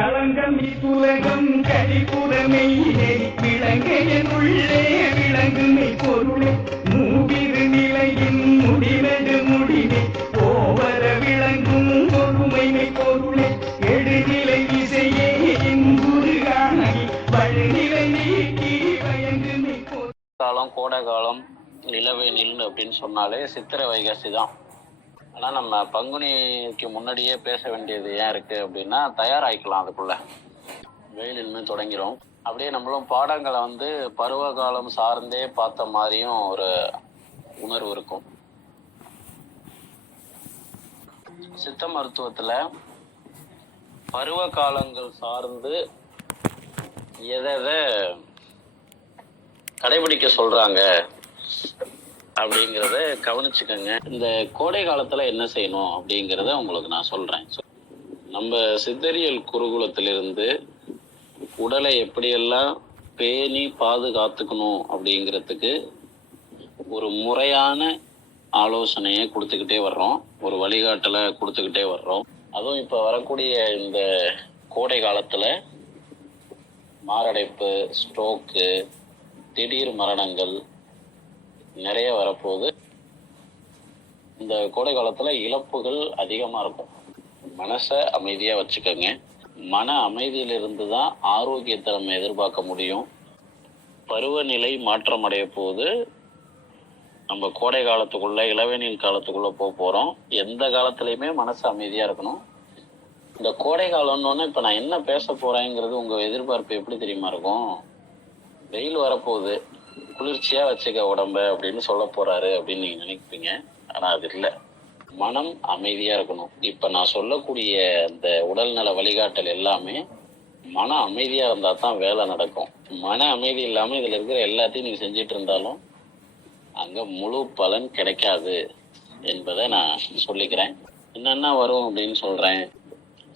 களங்கம் இத்துலகம் கழிப்புறமை விளங்கையன் உள்ளே விளங்குமை பொருளே மூவிரு நிலையின் முடிவது முடிவே ஓவர விளங்கும் பொறுமைமை பொருளே எடுநிலை இசையே இன்புருகாகி வழுநிலை நீக்கி வயங்குமை பொருள். காலம் கோடை காலம் நிலவே நில் அப்படின்னு சொன்னாலே சித்திரை வைகாசி தான். ஆனால் நம்ம பங்குனிக்கு முன்னாடியே பேச வேண்டியது ஏன் இருக்குது அப்படின்னா தயாராகிக்கலாம். அதுக்குள்ள வெயில் இனிமேல் தொடங்கிரும். அப்படியே நம்மளும் பாடங்களை பருவ காலம் சார்ந்தே பார்த்த மாதிரியும் ஒரு உணர்வு இருக்கும். சித்த மருத்துவத்தில் பருவ காலங்கள் சார்ந்து எதை கடைபிடிக்க சொல்கிறாங்க அப்படிங்கிறத கவனிச்சுக்கோங்க. இந்த கோடை காலத்தில் என்ன செய்யணும் அப்படிங்கிறத உங்களுக்கு நான் சொல்கிறேன். நம்ம சித்தரியல் குருகுலத்திலிருந்து உடலை எப்படியெல்லாம் பேணி பாதுகாத்துக்கணும் அப்படிங்கிறதுக்கு ஒரு முறையான ஆலோசனையை கொடுத்துக்கிட்டே வர்றோம், ஒரு வழிகாட்டலை கொடுத்துக்கிட்டே வர்றோம். அதுவும் இப்போ வரக்கூடிய இந்த கோடை காலத்தில் மாரடைப்பு, ஸ்ட்ரோக்கு, திடீர் மரணங்கள் நிறைய வரப்போகுது. இந்த கோடை காலத்தில் இழப்புகள் அதிகமாக இருக்கும். மனசை அமைதியாக வச்சுக்கோங்க. மன அமைதியிலிருந்து தான் ஆரோக்கியத்தை நம்ம எதிர்பார்க்க முடியும். பருவநிலை மாற்றம் அடைய போது நம்ம கோடை காலத்துக்குள்ளே இளவேனில் காலத்துக்குள்ளே போகிறோம். எந்த காலத்துலேயுமே மனசு அமைதியாக இருக்கணும். இந்த கோடை காலம்னு இப்போ நான் என்ன பேச போகிறேங்கிறது உங்கள் எதிர்பார்ப்பு எப்படி தெரியுமா இருக்கும்? வெயில் வரப்போகுது, குளிர்ச்சியாக வச்சுக்க உடம்ப அப்படின்னு சொல்ல போகிறாரு அப்படின்னு நீங்கள் நினைப்பீங்க. ஆனால் அது இல்லை. மனம் அமைதியாக இருக்கணும். இப்போ நான் சொல்லக்கூடிய இந்த உடல்நல வழிகாட்டல் எல்லாமே மன அமைதியாக இருந்தால் தான் வேலை நடக்கும். மன அமைதி இல்லாமல் இதில் இருக்கிற எல்லாத்தையும் நீங்கள் செஞ்சிட்டு இருந்தாலும் அங்கே முழு பலன் கிடைக்காது என்பதை நான் சொல்லிக்கிறேன். என்னென்ன வரும் அப்படின்னு சொல்கிறேன்.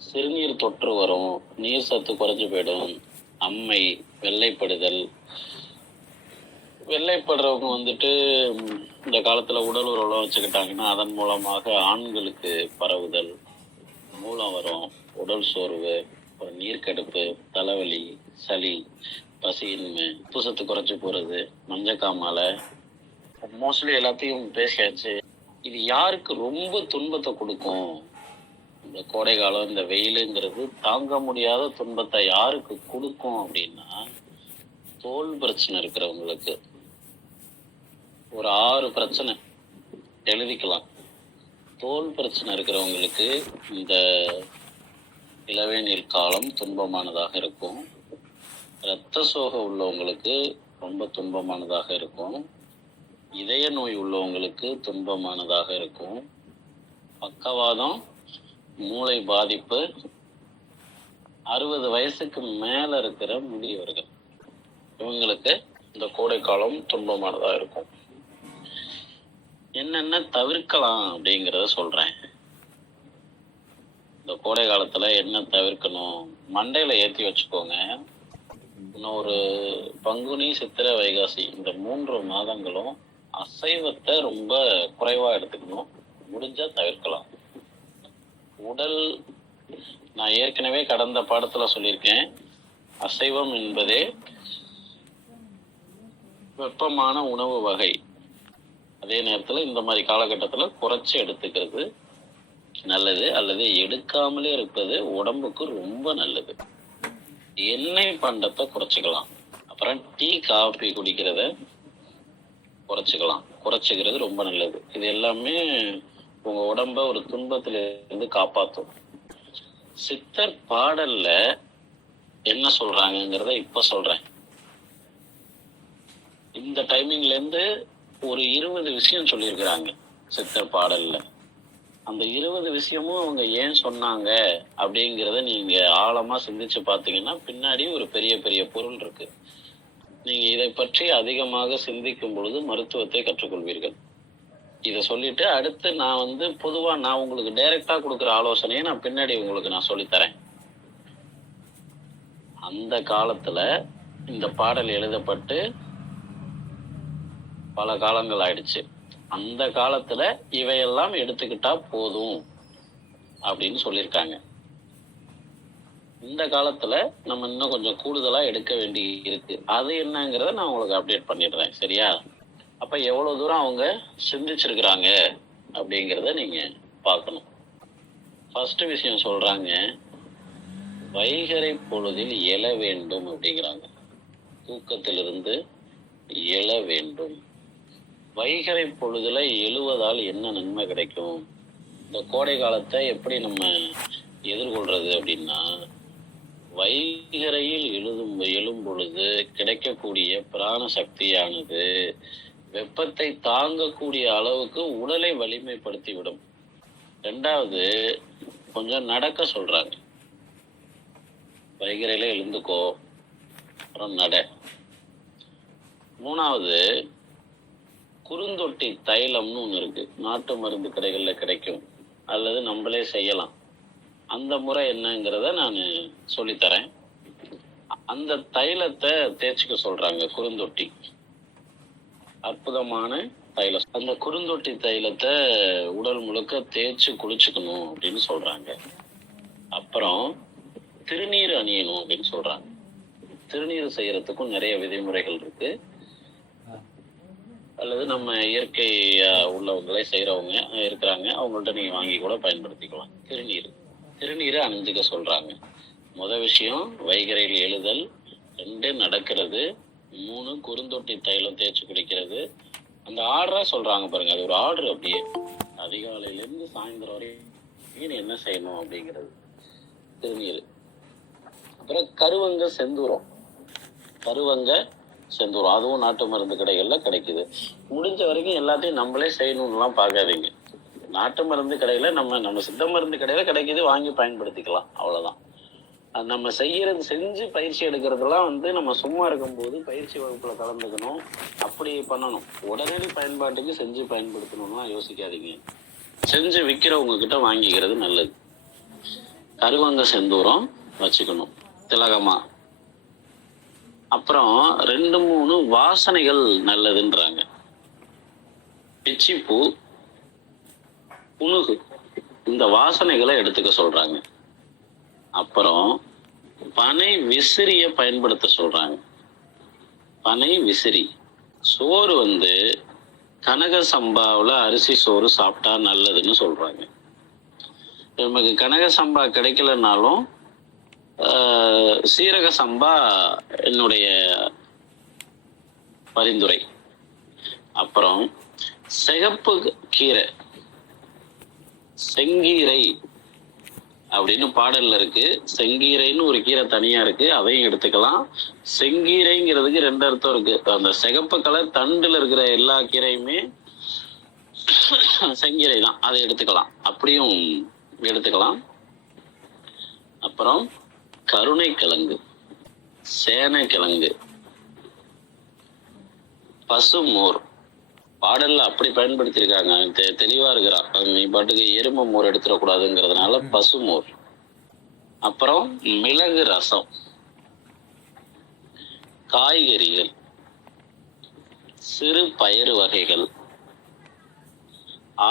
சிறுநீர் தொற்று வரும், நீர் சத்து குறைஞ்சி போயிடும், அம்மை, வெள்ளைப்படுதல். வெள்ளைப்படுறவங்க இந்த காலத்தில் உடல் உறவுலாம் வச்சுக்கிட்டாங்கன்னா அதன் மூலமாக ஆண்களுக்கு பரவுதல், மூலம் வரும், உடல் சோர்வு, நீர்க்கடுப்பு, தலைவலி, சளி, பசியின்மை, பூசத்து குறைச்சி போகிறது, மஞ்சக்காமாலை. மோஸ்ட்லி எல்லாத்தையும் பேசியாச்சு. இது யாருக்கு ரொம்ப துன்பத்தை கொடுக்கும்? இந்த கோடை காலம், இந்த வெயிலுங்கிறது தாங்க முடியாத துன்பத்தை யாருக்கு கொடுக்கும் அப்படின்னா, தோல் பிரச்சனை இருக்கிறவங்களுக்கு. ஒரு 6 பிரச்சனை எழுதிக்கலாம். தோல் பிரச்சனை இருக்கிறவங்களுக்கு இந்த இளவேனில் காலம் துன்பமானதாக இருக்கும். இரத்த சோகை உள்ளவங்களுக்கு ரொம்ப துன்பமானதாக இருக்கும். இதய நோய் உள்ளவங்களுக்கு துன்பமானதாக இருக்கும். பக்கவாதம், மூளை பாதிப்பு, 60 வயசுக்கு மேலே இருக்கிற முதியவர்கள், இவங்களுக்கு இந்த கோடை காலம் துன்பமானதாக இருக்கும். என்னென்ன தவிர்க்கலாம் அப்படிங்கிறத சொல்கிறேன். இந்த கோடை காலத்தில் என்ன தவிர்க்கணும்? மண்டையில் ஏற்றி வச்சுக்கோங்க. இன்னும் ஒரு பங்குனி, சித்திரை, வைகாசி இந்த 3 மாதங்களும் அசைவத்தை ரொம்ப குறைவாக எடுத்துக்கணும். முடிஞ்சால் தவிர்க்கலாம். உடல், நான் ஏற்கனவே கடந்த பாடத்தில் சொல்லியிருக்கேன், அசைவம் என்பதே வெப்பமான உணவு வகை. அதே நேரத்தில் இந்த மாதிரி காலகட்டத்தில் குறைச்சி எடுத்துக்கிறது நல்லது, அல்லது எடுக்காமலே இருப்பது உடம்புக்கு ரொம்ப நல்லது. எண்ணெய் பண்டத்தை குறைச்சிக்கலாம். அப்புறம் டீ, காஃபி குடிக்கிறத குறைச்சிக்கிறது ரொம்ப நல்லது. இது எல்லாமே உங்கள் உடம்ப ஒரு துன்பத்திலிருந்து காப்பாற்றும். சித்தர் பாடல்ல என்ன சொல்றாங்கிறத இப்போ சொல்கிறேன். இந்த டைமிங்லேருந்து ஒரு 20 விஷயம் சொல்லியிருக்கிறாங்க சித்தர் பாடல்ல. அந்த 20 விஷயமும் அவங்க ஏன் சொன்னாங்க அப்படிங்கிறத நீங்கள் ஆழமாக சிந்திச்சு பார்த்தீங்கன்னா பின்னாடி ஒரு பெரிய பெரிய பொருள் இருக்கு. நீங்கள் இதை பற்றி அதிகமாக சிந்திக்கும் பொழுது மருத்துவத்தை கற்றுக்கொள்வீர்கள். இதை சொல்லிட்டு அடுத்து நான் பொதுவாக நான் உங்களுக்கு டைரெக்டாக கொடுக்குற ஆலோசனையை நான் பின்னாடி உங்களுக்கு நான் சொல்லித்தரேன். அந்த காலத்தில் இந்த பாடல் எழுதப்பட்டு பல காலங்கள் ஆயிடுச்சு. அந்த காலத்துல இவையெல்லாம் எடுத்துக்கிட்டா போதும் அப்படின்னு சொல்லியிருக்காங்க. இந்த காலத்துல நம்ம இன்னும் கொஞ்சம் கூடுதலா எடுக்க வேண்டி இருக்கு. அது என்னங்கிறத நான் உங்களுக்கு அப்டேட் பண்ணிடுறேன். சரியா? அப்ப எவ்வளவு தூரம் அவங்க சிந்திச்சிருக்கிறாங்க அப்படிங்கிறத நீங்க பார்க்கணும். ஃபர்ஸ்ட் விஷயம் சொல்றாங்க, வைகறை பொழுதில் எழ வேண்டும் அப்படிங்கிறாங்க. தூக்கத்திலிருந்து எழ வேண்டும். வைகறை பொழுதுல எழுவதால் என்ன நன்மை கிடைக்கும்? இந்த கோடை காலத்தை எப்படி நம்ம எதிர்கொள்றது அப்படின்னா, வைகரையில் எழும் பொழுது கிடைக்கக்கூடிய பிராண சக்தியானது வெப்பத்தை தாங்கக்கூடிய அளவுக்கு உடலை வலிமைப்படுத்தி விடும். ரெண்டாவது, கொஞ்சம் நடக்க சொல்றாங்க. வைகரையில எழுந்துக்கோ, அப்புறம் நட. மூணாவது, குறுந்தொட்டி தைலம்னு ஒன்று இருக்கு, நாட்டு மருந்து கடைகள்ல கிடைக்கும், அல்லது நம்மளே செய்யலாம். அந்த முறை என்னங்கிறத நான் சொல்லித்தரேன். அந்த தைலத்தை தேய்ச்சிக்க சொல்றாங்க. குறுந்தொட்டி அற்புதமான தைலம். அந்த குறுந்தொட்டி தைலத்தை உடல் முழுக்க தேய்ச்சி குளிச்சுக்கணும் அப்படின்னு சொல்றாங்க. அப்புறம் திருநீர் அணியணும் அப்படின்னு சொல்றாங்க. திருநீர் செய்யறதுக்கும் நிறைய விதிமுறைகள் இருக்கு. அல்லது நம்ம இயற்கை உள்ளவங்களே செய்யறவங்க இருக்கிறாங்க, அவங்கள்ட்ட நீங்க வாங்கி கூட பயன்படுத்திக்கலாம். திருநீரை அணிஞ்சுக்க சொல்றாங்க. விஷயம் வைகரையில் எழுதல், 2 நடக்கிறது, 3 குறுந்தொட்டி தைலம் தேய்ச்சி குடிக்கிறது. அந்த ஆர்டரா சொல்றாங்க பாருங்க, அது ஒரு ஆர்டர். அப்படியே அதிகாலையில இருந்து சாயந்தரம் வரைக்கும் என்ன செய்யணும் அப்படிங்கிறது. திருநீர். அப்புறம் கருவங்க செந்தூரம். அதுவும் நாட்டு மருந்து கடைகள்ல கிடைக்குது. முடிஞ்ச வரைக்கும் எல்லாத்தையும் நம்மளே செய்யணும்லாம் பார்க்காதீங்க. நாட்டு மருந்து கடையில நம்ம சித்த மருந்து கடையில கிடைக்குது, வாங்கி பயன்படுத்திக்கலாம். அவ்வளவுதான். நம்ம செஞ்சு பயிற்சி எடுக்கிறதுலாம் நம்ம சும்மா இருக்கும்போது பயிற்சி வகுப்புல கலந்துக்கணும், அப்படி பண்ணணும். உடனடி பயன்பாட்டுக்கு செஞ்சு பயன்படுத்தணும்லாம் யோசிக்காதீங்க. செஞ்சு விற்கிறவங்க கிட்ட வாங்கிக்கிறது நல்லது. கருவங்க செந்தூரம் வச்சுக்கணும் திலகமா. அப்புறம் 2-3 வாசனைகள் நல்லதுன்றாங்க. பிச்சிப்பூ, புனுகு, இந்த வாசனைகளை எடுத்துக்க சொல்றாங்க. அப்புறம் பனை விசிறிய பயன்படுத்த சொல்றாங்க. பனை விசிறி. சோறு கனக சம்பாவில் அரிசி சோறு சாப்பிட்டா நல்லதுன்னு சொல்றாங்க. நமக்கு கனக சம்பா கிடைக்கலனாலும் சீரக சம்பா என்னுடைய பரிந்துரை. அப்புறம் சிகப்பு கீரை, செங்கீரை அப்படின்னு பாடல்ல இருக்கு. செங்கீரைன்னு ஒரு கீரை தனியா இருக்கு, அதையும் எடுத்துக்கலாம். செங்கீரைங்கிறதுக்கு 2 அர்த்தம் இருக்கு. அந்த சிகப்பு கலர் தண்டுல இருக்கிற எல்லா கீரையுமே செங்கீரை தான், அதை எடுத்துக்கலாம். அப்படியும் எடுத்துக்கலாம். அப்புறம் கருணைக்கிழங்கு, சேனைக்கிழங்கு, பசுமோர். பாடல்ல அப்படி பயன்படுத்தியிருக்காங்க, தெளிவா இருக்கிறான். நீ பாட்டுக்கு எரும மோர் எடுத்துடக்கூடாதுங்கிறதுனால பசுமோர். அப்புறம் மிளகு ரசம், காய்கறிகள், சிறு பயிறு வகைகள்.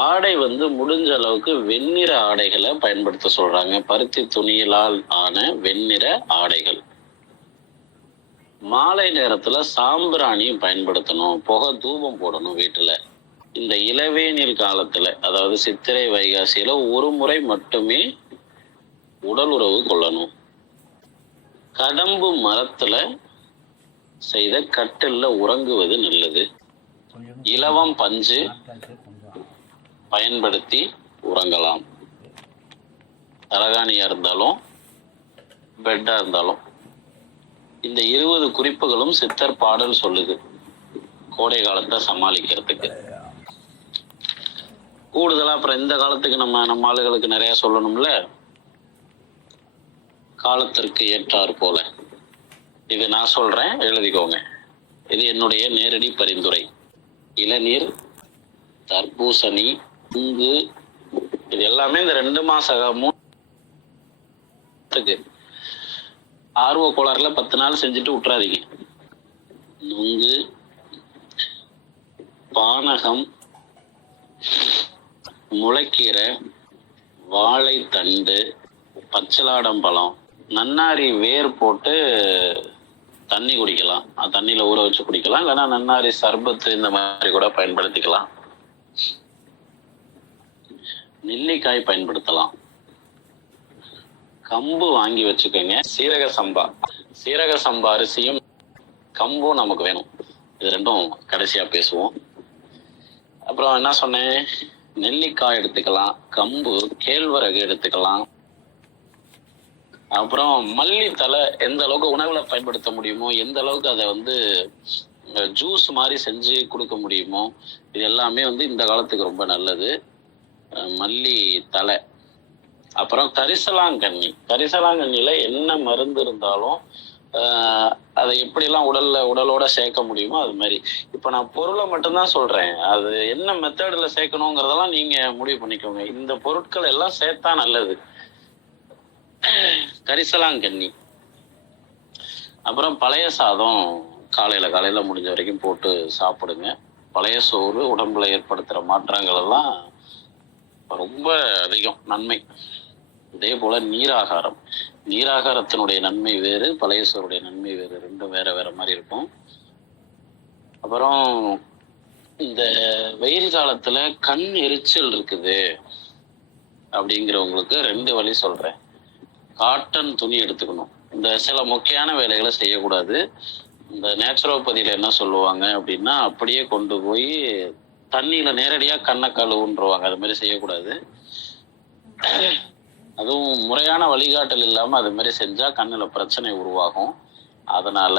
ஆடை முடிஞ்ச அளவுக்கு வெண்ணிற ஆடைகளை பயன்படுத்த சொல்றாங்க. பருத்தி துணியிலால் ஆன வெண்ணிற ஆடைகள். மாலை நேரத்துல சாம்பிராணியும் பயன்படுத்தணும், புகை தூபம் போடணும் வீட்டுல. இந்த இளவேனில் காலத்துல, அதாவது சித்திரை வைகாசியில 1 முறை மட்டுமே உடல் உறவு கொள்ளணும். கடம்பு மரத்துல செய்த கட்டில்ல உறங்குவது நல்லது. இலவம் பஞ்சு பயன்படுத்தி உறங்கலாம். தலகாணியா இருந்தாலும் பெட்டா இருந்தாலும். இந்த 20 குறிப்புகளும் சித்தர் பாடல் சொல்லுது கோடை காலத்தை சமாளிக்கிறதுக்கு. கூடுதலா அப்புறம் இந்த காலத்துக்கு நம்ம ஆளுகளுக்கு நிறைய சொல்லணும்ல. காலத்திற்கு ஏற்றார் போல. இது நான் சொல்றேன், எழுதிக்கோங்க. இது என்னுடைய நேரடி பரிந்துரை. இளநீர், தர்பூசணி, நுங்கு, இது எல்லாமே இந்த 2 மாசத்துக்கு ஆர்வ கோளாறுல 10 நாள் செஞ்சுட்டு விட்டுறாதீங்க. நுங்கு, பானகம், முளைக்கீரை, வாழைத்தண்டு, பச்சளாடம் பழம், நன்னாரி வேர் போட்டு தண்ணி குடிக்கலாம். தண்ணியில ஊற வச்சு குடிக்கலாம். இல்லைன்னா நன்னாரி சர்பத்து இந்த மாதிரி கூட பயன்படுத்திக்கலாம். நெல்லிக்காய் பயன்படுத்தலாம். கம்பு வாங்கி வச்சுக்கோங்க. சீரக சம்பா அரிசியும் கம்பும் நமக்கு வேணும். இது ரெண்டும் கடைசியா பேசுவோம். அப்புறம் என்ன சொன்னேன், நெல்லிக்காய் எடுத்துக்கலாம், கம்பு, கேழ்வரகு எடுத்துக்கலாம். அப்புறம் மல்லித்தலை எந்த அளவுக்கு உணவுல பயன்படுத்த முடியுமோ, எந்த அளவுக்கு அதை வந்து ஜூஸ் மாதிரி செஞ்சு கொடுக்க முடியுமோ, இது எல்லாமே வந்து இந்த காலத்துக்கு ரொம்ப நல்லது. மல்லி தலை. அப்புறம் கரிசலாங்கண்ணியில என்ன மருந்து இருந்தாலும் அதை எப்படிலாம் உடலோட சேர்க்க முடியுமோ அது மாதிரி. இப்ப நான் பொருளை மட்டும்தான் சொல்றேன், அது என்ன மெத்தட்ல சேர்க்கணுங்கிறதெல்லாம் நீங்க முடிவு பண்ணிக்கோங்க. இந்த பொருட்கள் எல்லாம் சேர்த்தா நல்லது. கரிசலாங்கண்ணி. அப்புறம் பழைய சாதம் காலையில முடிஞ்ச வரைக்கும் போட்டு சாப்பிடுங்க. பழைய சோறு உடம்புல ஏற்படுத்துற மாற்றங்கள் எல்லாம் ரொம்ப அதிகம் நன்மை. இதே போல நீராகாரத்தினுடைய நன்மை வேறு, பழைய சோறுடைய நன்மை வேறு, ரெண்டும் வேற வேற மாதிரி இருக்கும். அப்புறம் இந்த வெயில் காலத்துல கண் எரிச்சல் இருக்குது அப்படிங்கிறவங்களுக்கு 2 வழி சொல்றேன். காட்டன் துணி எடுத்துக்கணும். இந்த சில முக்கியமான வேலைகளை செய்யக்கூடாது. இந்த நேச்சுரோபதியில என்ன சொல்லுவாங்க அப்படின்னா, அப்படியே கொண்டு போய் தண்ணியில நேரடியா கண்ணை கழுவுன்றவாங்க. அது மாதிரி செய்யக்கூடாது. அதுவும் முறையான வழிகாட்டல் இல்லாம அது மாதிரி செஞ்சா கண்ணுல பிரச்சனை உருவாகும். அதனால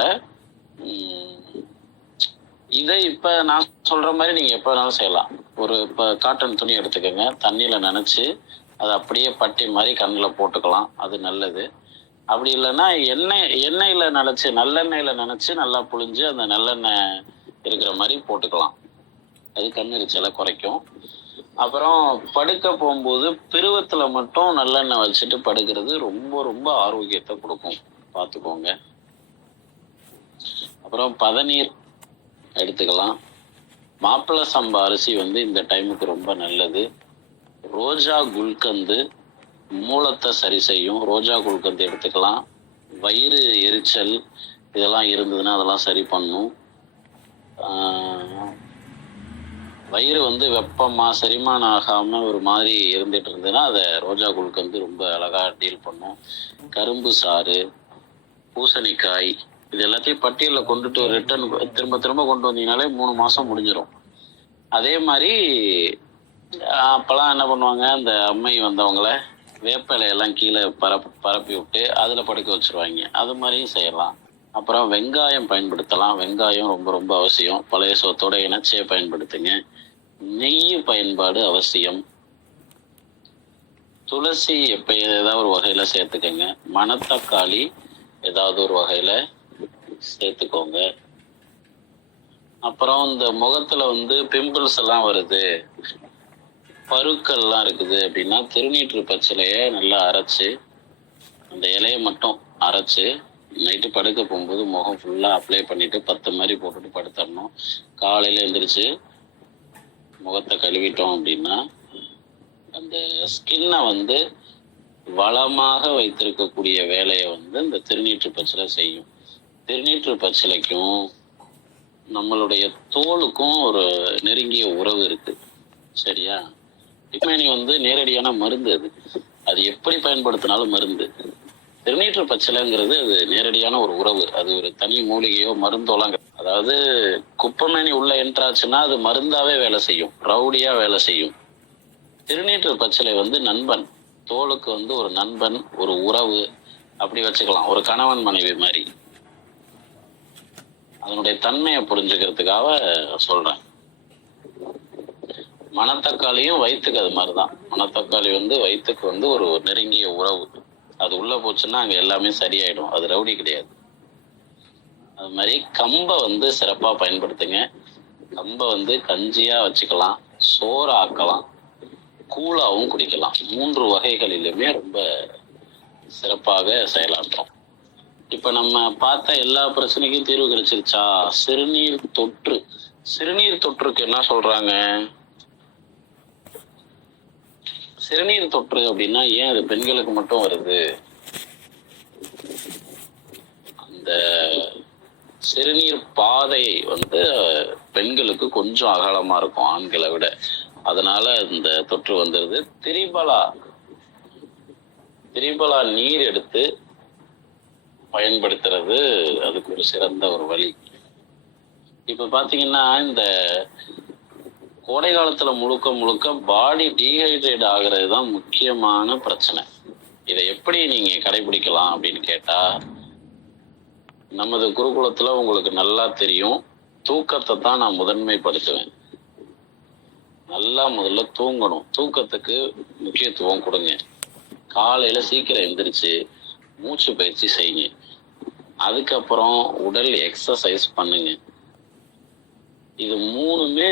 இதை இப்ப நான் சொல்ற மாதிரி நீங்க எப்ப வேணாலும் செய்யலாம். இப்ப காட்டன் துணி எடுத்துக்கோங்க, தண்ணியில நனைச்சு அதை அப்படியே பட்டி மாதிரி கண்ணுல போட்டுக்கலாம். அது நல்லது. அப்படி இல்லைன்னா எண்ணெயில நல்லெண்ணெயில நல்லா புழிஞ்சு அந்த நல்லெண்ணெய் இருக்கிற மாதிரி போட்டுக்கலாம். அது கண்ணெரிச்சலை குறைக்கும். அப்புறம் படுக்க போகும்போது பிருவத்துல மட்டும் நல்லெண்ணெய் வச்சுட்டு படுக்கிறது ரொம்ப ரொம்ப ஆரோக்கியத்தை கொடுக்கும், பார்த்துக்கோங்க. அப்புறம் பதநீர் எடுத்துக்கலாம். மாப்பிள்ளை சம்பா அரிசி வந்து இந்த டைமுக்கு ரொம்ப நல்லது. ரோஜா குல்கந்து மூலத்தை சரி செய்யும். ரோஜா குல்கந்து எடுத்துக்கலாம். வயிறு எரிச்சல் இதெல்லாம் இருந்ததுன்னா அதெல்லாம் சரி பண்ணும். வயிறு வந்து வெப்பமா செரிமானம் ஆகாம ஒரு மாதிரி இருந்துட்டு இருந்ததுன்னா அதை ரோஜா குல்கந்து ரொம்ப அழகா டீல் பண்ணும். கரும்பு சாறு, பூசணிக்காய், இது எல்லாத்தையும் பட்டியலில் கொண்டுட்டு ரிட்டர்ன் திரும்ப கொண்டு வந்தீங்கனாலே 3 மாசம் முடிஞ்சிடும். அதே மாதிரி அப்பெல்லாம் என்ன பண்ணுவாங்க, அந்த அம்மை வந்தவங்கள வேப்பிலையெல்லாம் கீழே பரப்பி விட்டு அதுல படுக்க வச்சிருவாங்க. அது மாதிரியும் செய்யலாம். அப்புறம் வெங்காயம் பயன்படுத்தலாம். வெங்காயம் ரொம்ப ரொம்ப அவசியம். பழைய சோத்தோட இணைச்சே பயன்படுத்துங்க. நெய் பயன்பாடு அவசியம். துளசி எப்ப ஏதாவது ஒரு வகையில சேர்த்துக்கோங்க. மணத்தக்காளி ஏதாவது ஒரு வகையில சேர்த்துக்கோங்க. அப்புறம் இந்த முகத்துல வந்து பிம்பிள்ஸ் எல்லாம் வருது, பருக்கள்லாம் இருக்குது அப்படின்னா திருநீற்று பச்சிலையை நல்லா அரைச்சு, அந்த இலையை மட்டும் அரைச்சு நைட்டு படுக்க போகும்போது முகம் ஃபுல்லா அப்ளை பண்ணிட்டு 10 மாதிரி போட்டுட்டு படுத்துடணும். காலையில எழுந்திரிச்சு முகத்தை கழுவிட்டோம் அப்படின்னா அந்த ஸ்கின்னை வந்து வளமாக வைத்திருக்கக்கூடிய வேலையை வந்து இந்த திருநீற்று பச்சிலை செய்யும். திருநீற்று பச்சிலைக்கும் நம்மளுடைய தோலுக்கும் ஒரு நெருங்கிய உறவு இருக்கு, சரியா? டிக்மேனி வந்து நேரடியான மருந்து. அது எப்படி பயன்படுத்தினாலும் மருந்து. திருநீற்று பச்சிலைங்கிறது அது நேரடியான ஒரு உறவு. அது ஒரு தனி மூலிகையோ மருந்தோலாம். அதாவது குப்பமேனி உள்ள என்ட்ராச்சுன்னா அது மருந்தாவே வேலை செய்யும், ரவுடியா வேலை செய்யும். திருநீற்று பச்சிலை வந்து நண்பன், தோலுக்கு வந்து ஒரு நண்பன், ஒரு உறவு, அப்படி வச்சுக்கலாம். ஒரு கணவன் மனைவி மாதிரி. அதனுடைய தன்மையை புரிஞ்சுக்கிறதுக்காக சொல்றேன். மணத்தக்காளியும் வயிற்றுக்கு அது மாதிரிதான். மணத்தக்காளி வந்து வயிற்றுக்கு வந்து ஒரு நெருங்கிய உறவு. அது உள்ள போச்சுன்னா அங்க எல்லாமே சரியாயிடும். அது ரவுடி கிடையாது. அது மாதிரி கம்பை வந்து சிறப்பா பயன்படுத்துங்க. கம்பை வந்து கஞ்சியா வச்சுக்கலாம், சோறு ஆக்கலாம், கூழாவும் குடிக்கலாம். 3 வகைகளிலுமே ரொம்ப சிறப்பாக செயலாற்றும். இப்ப நம்ம பார்த்த எல்லா பிரச்சனைக்கும் தீர்வு கிடைச்சிருச்சா? சிறுநீர் தொற்று. சிறுநீர் தொற்றுக்கு என்ன சொல்றாங்க? சிறுநீர் தொற்று அப்படின்னா ஏன் அது பெண்களுக்கு மட்டும் வருது? சிறுநீர் பாதை வந்து பெண்களுக்கு கொஞ்சம் அகலமா இருக்கும் ஆண்களை விட. அதனால இந்த தொற்று வந்துருது. திரிபலா நீர் எடுத்து பயன்படுத்துறது அதுக்கு ஒரு சிறந்த ஒரு வழி. இப்ப பாத்தீங்கன்னா இந்த கோடை காலத்துல முழுக்க முழுக்க பாடி டீஹைட்ரேட் ஆகுறது தான் முக்கியமான பிரச்சனை. இதை எப்படி நீங்க கடைபிடிக்கலாம் அப்படின்னு கேட்டா, நமது குருகுலத்துல உங்களுக்கு நல்லா தெரியும், தூக்கத்தை தான் நான் முதன்மைப்படுத்துவேன். நல்லா முதல்ல தூங்கணும். தூக்கத்துக்கு முக்கியத்துவம் கொடுங்க. காலையில சீக்கிரம் எந்திரிச்சு மூச்சு பயிற்சி செய்யுங்க. அதுக்கப்புறம் உடல் எக்ஸசைஸ் பண்ணுங்க. இது மூணுமே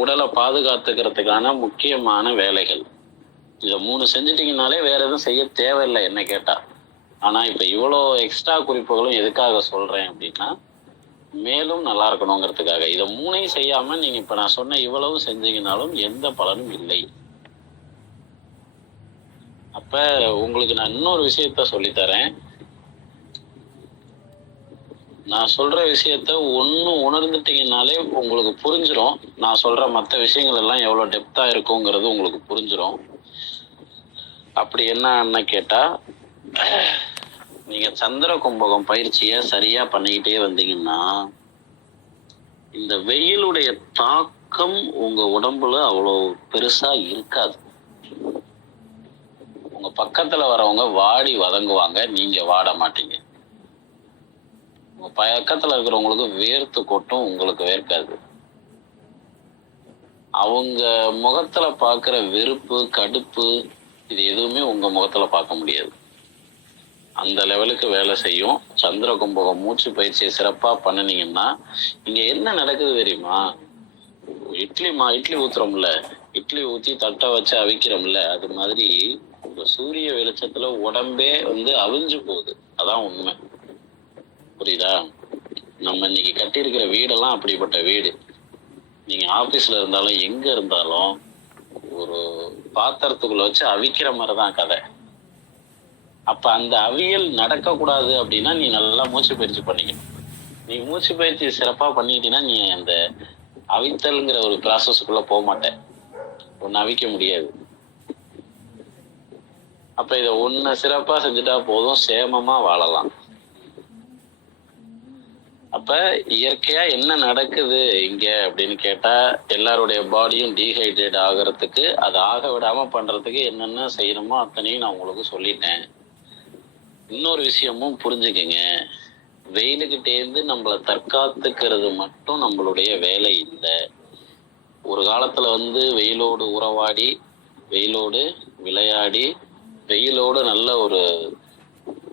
உடலை பாதுகாத்துக்கிறதுக்கான முக்கியமான வேலைகள். இதை 3 செஞ்சுட்டீங்கனாலே வேற எதுவும் செய்ய தேவையில்லை என்ன கேட்டா. ஆனா இப்ப இவ்வளோ எக்ஸ்ட்ரா குறிப்புகளும் எதுக்காக சொல்றேன் அப்படின்னா, மேலும் நல்லா இருக்கணுங்கிறதுக்காக. இதை 3ஐயும் செய்யாம நீங்க இப்ப நான் சொன்ன இவ்வளவு செஞ்சீங்கனாலும் எந்த பலனும் இல்லை. அப்ப உங்களுக்கு நான் இன்னொரு விஷயத்த சொல்லித்தரேன். நான் சொல்ற விஷயத்த உணர்ந்துட்டீங்கனாலே உங்களுக்கு புரிஞ்சிடும். நான் சொல்ற மற்ற விஷயங்கள் எல்லாம் எவ்வளவு டெப்தா இருக்குங்கிறது உங்களுக்கு புரிஞ்சிடும். அப்படி என்னன்னு கேட்டா, நீங்க சந்திர கும்பகம் பயிற்சியை சரியா பண்ணிக்கிட்டே வந்தீங்கன்னா, இந்த வெயிலுடைய தாக்கம் உங்க உடம்புல அவ்வளவு பெருசா இருக்காது. உங்க பக்கத்துல வரவங்க வாடி வதங்குவாங்க, நீங்க வாட மாட்டீங்க. உங்க பக்கத்துல இருக்கிறவங்களுக்கு வேர்த்து கொட்டும், உங்களுக்கு வேர்க்காது. அவங்க முகத்துல பாக்குற வெறுப்பு, கடுப்பு, இது எதுவுமே உங்க முகத்துல பார்க்க முடியாது. அந்த லெவலுக்கு வேலை செய்யும். சந்திர கும்பகம் மூச்சு பயிற்சியை சிறப்பா பண்ணினீங்கன்னா, இங்க என்ன நடக்குது தெரியுமா? இட்லி ஊத்துறோம்ல, இட்லி ஊத்தி தட்டை வச்சு அவிக்கிறோம்ல, அது மாதிரி இந்த சூரிய வெளிச்சத்துல உடம்பே வந்து அவிஞ்சு போகுது. அதான் உண்மை. புரியுதா? நம்ம இன்னைக்கு கட்டியிருக்கிற வீடெல்லாம் அப்படிப்பட்ட வீடு. நீங்க ஆபீஸ்ல இருந்தாலும் எங்க இருந்தாலும் ஒரு பாத்திரத்துக்குள்ள வச்சு அவிக்கிற மாதிரிதான் கதை. அப்ப அந்த அவியல் நடக்க கூடாது அப்படின்னா நீ நல்லா மூச்சு பயிற்சி பண்ணிக்கணும். நீ மூச்சு பயிற்சி சிறப்பா பண்ணிட்டீங்கன்னா நீ அந்த அவித்தல்ங்கிற ஒரு ப்ராசஸ்க்குள்ள போக மாட்டேன். ஒன்னு அவிக்க முடியாது. அப்ப இதை ஒன்னு சிறப்பா செஞ்சுட்டா போதும், சேமமா வாழலாம். அப்ப இயற்கையா என்ன நடக்குது இங்க அப்படின்னு கேட்டா, எல்லாருடைய பாடியும் டீஹைட்ரேட் ஆகிறதுக்கு, அது ஆக விடாம பண்றதுக்கு என்னென்ன செய்யணுமோ அத்தனையும் நான் உங்களுக்கு சொல்லிட்டேன். இன்னொரு விஷயமும் புரிஞ்சுக்கங்க, வெயிலுக்கிட்டேருந்து நம்மளை தற்காத்துக்கிறது மட்டும் நம்மளுடைய வேலை இல்லை. ஒரு காலத்துல வந்து வெயிலோடு உறவாடி, வெயிலோடு விளையாடி, வெயிலோடு நல்ல ஒரு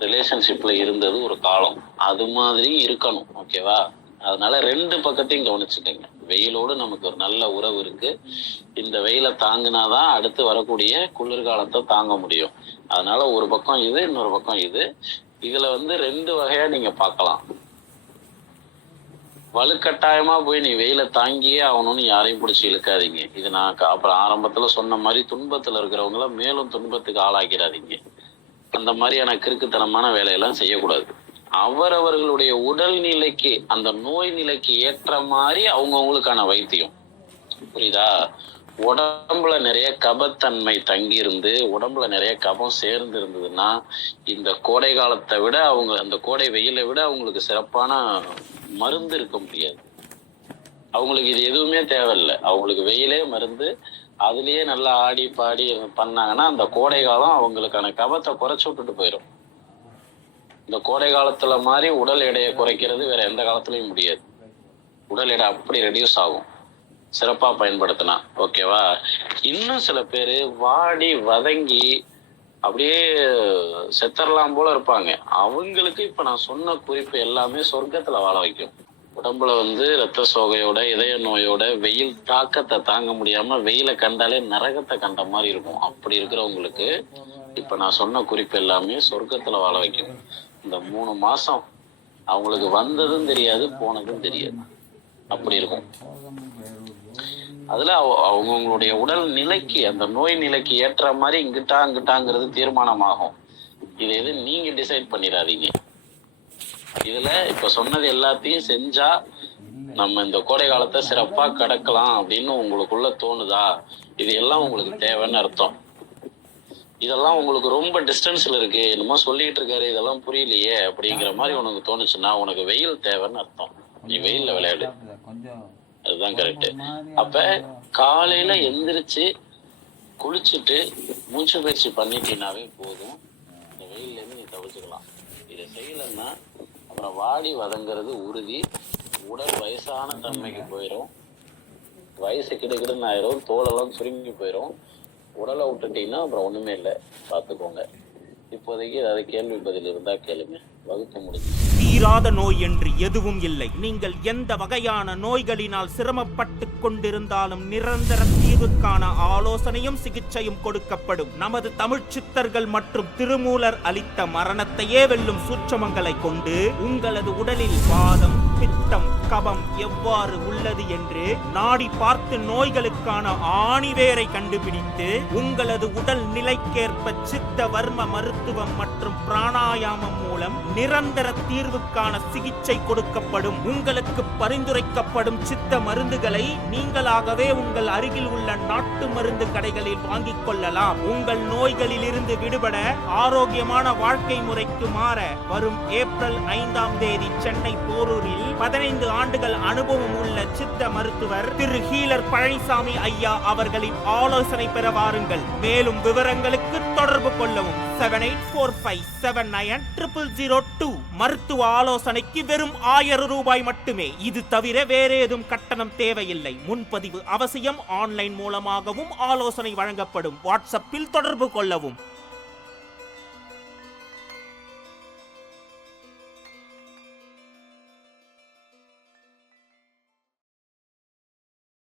ரிலேஷன்ஷிப்ல இருந்தது ஒரு காலம். அது மாதிரி இருக்கணும். ஓகேவா? அதனால 2 பக்கத்தையும் கவனிச்சுக்கங்க. வெயிலோடு நமக்கு ஒரு நல்ல உறவு இருக்கு. இந்த வெயிலை தாங்கினாதான் அடுத்து வரக்கூடிய குளிர்காலத்தை தாங்க முடியும். அதனால ஒரு பக்கம் இது, இன்னொரு பக்கம் இது. இதுல வந்து 2 வகையா நீங்க பார்க்கலாம். வலுக்கட்டாயமா போய் நீ வெயில தாங்கியே ஆகணும்னு யாரையும் பிடிச்சி இழுக்காதீங்க. இது நான் அப்புறம் ஆரம்பத்துல சொன்ன மாதிரி துன்பத்துல இருக்கிறவங்கள மேலும் துன்பத்துக்கு ஆளாக்கிறாதீங்க. அந்த மாதிரியான கிறுக்குத்தனமான வேலையெல்லாம் செய்யக்கூடாது. அவரவர்களுடைய உடல் நிலைக்கு, அந்த நோய் நிலைக்கு ஏற்ற மாதிரி அவங்கவுங்களுக்கான வைத்தியம். புரியுதா? உடம்புல நிறைய கபத்தன்மை தங்கி இருந்து, உடம்புல நிறைய கபம் சேர்ந்து இருந்ததுன்னா, இந்த கோடை காலத்தை விட அந்த கோடை வெயிலை விட அவங்களுக்கு சிறப்பான மருந்து இருக்க முடியாது. அவங்களுக்கு இது எதுவுமே தேவையில்லை. அவங்களுக்கு வெயிலே மருந்து. அதுலயே நல்லா ஆடி பாடி பண்ணாங்கன்னா அந்த கோடை காலம் அவங்களுக்கான கபத்தை குறைச்சு விட்டுட்டு போயிடும். இந்த கோடை காலத்துல மாதிரி உடல் எடையை குறைக்கிறது வேற எந்த காலத்துலயும் முடியாது. உடல் எடை அப்படி ரெடியூஸ் ஆகும் சிறப்பா பயன்படுத்தினா. ஓகேவா? இன்னும் சில பேரு வாடி வதங்கி அப்படியே செத்தரலாம் போல இருப்பாங்க. அவங்களுக்கு இப்ப நான் சொன்ன குறிப்பு எல்லாமே சொர்க்கத்துல வாழ வைக்கும். உடம்புல வந்து ரத்த சோகையோட, இதய நோயோட, வெயில் தாக்கத்தை தாங்க முடியாம வெயில கண்டாலே நரகத்தை கண்ட மாதிரி இருக்கும். அப்படி இருக்கிறவங்களுக்கு இப்ப நான் சொன்ன குறிப்பு எல்லாமே சொர்க்கத்துல வாழ வைக்கும். இந்த 3 மாசம் அவங்களுக்கு வந்ததும் தெரியாது, போனதும் தெரியாது. அப்படி இருக்கும். அதுல அவங்களுடைய உடல் நிலைக்கு, அந்த நோய் நிலைக்கு ஏற்ற மாதிரி இங்கிட்டாங்கிறது தீர்மானமாகும். இது எது நீங்க டிசைட் பண்ணிடாதீங்க. இதுல இப்ப சொன்னது எல்லாத்தையும் செஞ்சா நம்ம இந்த கோடை காலத்தை சிறப்பா கடக்கலாம் அப்படின்னு உங்களுக்குள்ள தோணுதா? இது எல்லாம் உங்களுக்கு தேவைன்னு அர்த்தம். இதெல்லாம் உங்களுக்கு ரொம்ப டிஸ்டன்ஸ்ல இருக்கு, என்னமோ சொல்லிட்டு இருக்காரு, இதெல்லாம் புரியலையே அப்படிங்கிற மாதிரி உனக்கு தோணுச்சுன்னா உனக்கு வெயில் தேவைன்னு அர்த்தம். நீ வெயில்ல விளையாடு, அதுதான் கரெக்ட். அப்ப காலையில எந்திரிச்சு குளிச்சுட்டு மூச்சு பயிற்சி பண்ணிட்டீங்கன்னாவே போதும், இந்த வெயில்ல இருந்து நீ தவிர்த்துக்கலாம். இதை செய்யலைன்னா அப்புறம் வாடி வதங்கிறது உறுதி. உடல் வயசான தன்மைக்கு போயிடும், வயசு கிடுக்கிடுன்னு ஆயிரும், தோலெல்லாம் சுருங்கி போயிடும். உடலை விட்டுட்டீங்கன்னா அப்புறம் ஒண்ணுமே இல்லை, பார்த்துக்கோங்க. இப்போதைக்கு ஏதாவது கேள்வி பதில் இருந்தா கேளுங்க, வகுப்பு முடிஞ்சு. தீராத நோய் என்று எதுவும் இல்லை. நீங்கள் எந்த வகையான நோய்களினால் சிரமப்பட்டு கொண்டிருந்தாலும் நிரந்தர தீர்வுக்கான ஆலோசனையும் சிகிச்சையும் கொடுக்கப்படும். நமது தமிழ் சித்தர்கள் மற்றும் திருமூலர் அளித்த மரணத்தையே வெல்லும் சூட்சமங்களை கொண்டு உங்களது உடலில் வாதம், பித்தம், கபம் எவ்வாறு உள்ளது என்று நாடி பார்த்து நோய்களுக்கான ஆணிவேரை கண்டுபிடித்து உங்களது உடல் நிலைக்கேற்ப சித்த வர்ம மருத்துவம் மற்றும் பிராணாயாமம் மூலம் நிரந்தர தீர்வுக்கான சிகிச்சை கொடுக்கப்படும். உங்களுக்கு பரிந்துரைக்கப்படும் சித்த மருந்துகளை நீங்களாகவே உங்கள் அருகில் உள்ள நாட்டு மருந்து கடைகளில் வாங்கிக் கொள்ளலாம். உங்கள் நோய்களில் இருந்து விடுபட ஆரோக்கியமான வாழ்க்கை முறைக்கு மாற வரும் ஏப்ரல் 5ஆம் தேதி சென்னை போரூரில் 15 ஆண்டுகள் அனுபவம் உள்ள சித்த மருத்துவர் திரு ஹீலர் பழனிசாமி ஐயா அவர்களின் ஆலோசனை பெற வாருங்கள். மேலும் விவரங்களுக்கு தொடர்பு கொள்ளவும் 7845790002. மருத்துவ ஆலோசனைக்கு வெறும் 1000 ரூபாய் மட்டுமே. இது தவிர வேற ஏதும் கட்டணம் தேவையில்லை. முன்பதிவு அவசியம். ஆன்லைன் மூலமாகவும் ஆலோசனை வழங்கப்படும். வாட்ஸ்அப்பில் தொடர்பு கொள்ளவும்.